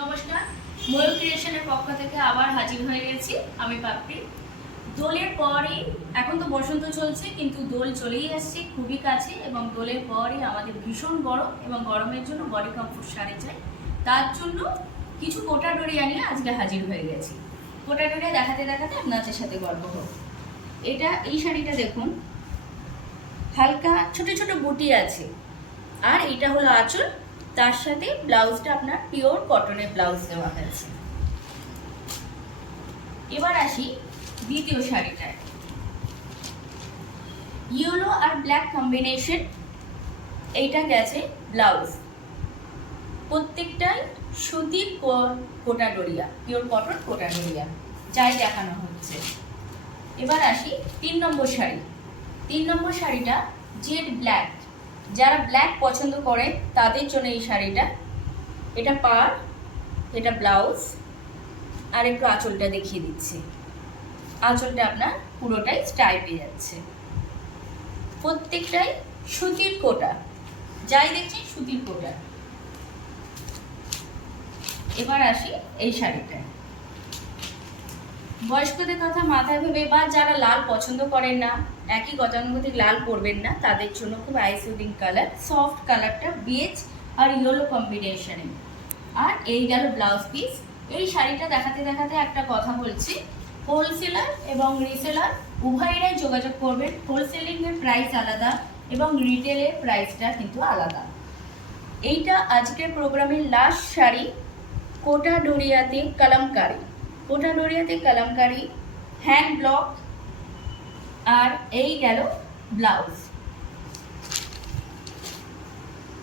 নমস্কার, ময়ূর ক্রিয়েশনের পক্ষ থেকে আবার হাজির হয়ে গেছি আমি পাপড়ি। দোলের পরই, এখন তো বসন্ত চলছে কিন্তু দোল চলেই আসছে খুবই কাছে, এবং দোলের পরই আমাদের ভীষণ গরম এবং গরমের জন্য বডি কমফোর্ট শাড়ি চাই। তার জন্য কিছু কোটা ডোরিয়া নিয়ে আজকে হাজির হয়ে গেছি। কোটা ডোরিয়া দেখাতে দেখাতে আপনাদের সাথে গল্প হোক। এই শাড়িটা দেখুন, হালকা ছোট ছোট বুটি আছে, আর এটা হলো আঁচল। তার সাথে ব্লাউজটা আপনার পিওর কটনের ব্লাউজ দেওয়া হয়েছে। এবার আসি দ্বিতীয় শাড়িটায়। ইয়েলো আর ব্ল্যাক কম্বিনেশন, এইটা গেছে ব্লাউজ। প্রত্যেকটাই সুতির কোটা ডোরিয়া, পিওর কটন কোটা ডোরিয়া যাই দেখানো হচ্ছে। এবার আসি 3 নম্বর শাড়ি। 3 নম্বর শাড়িটা জেড ব্ল্যাক। যারা ব্ল্যাক পছন্দ করে তাদের জন্য এই শাড়িটা। এটা পাড়, এটা ব্লাউজ, আর একটু আঁচলটা দেখিয়ে দিচ্ছি। আঁচলটা আপনার পুরোটাই স্ট্রাইপে যাচ্ছে। প্রত্যেকটাই সুতির কোটা, যাই দেখছি সুতির কোটা। এবার আসি এই শাড়িটা। বয়স্কদের কথা মাথায় ভেবে বা যারা লাল পছন্দ করেন না, একই গতানুগতিক লাল পরবেন না, তাদের জন্য খুব আইসুদিং কালার, সফট কালারটা বেজ আর ইয়েলো কম্বিনেশনে। আর এই গেল ব্লাউজ পিস। এই শাড়িটা দেখাতে দেখাতে একটা কথা বলছি, হোলসেলার এবং রিসেলার উভয়েরাই যোগাযোগ করবেন। হোলসেলিংয়ের প্রাইস আলাদা এবং রিটেলের প্রাইসটা কিন্তু আলাদা। এইটা আজকের প্রোগ্রামের লাস্ট শাড়ি, কোটা ডোরিয়াতে কলমকারি। কোটা ডোরিয়াতে কলমকারি, হ্যান্ড ব্লক, আর এই গেল ব্লাউজ।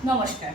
নমস্কার।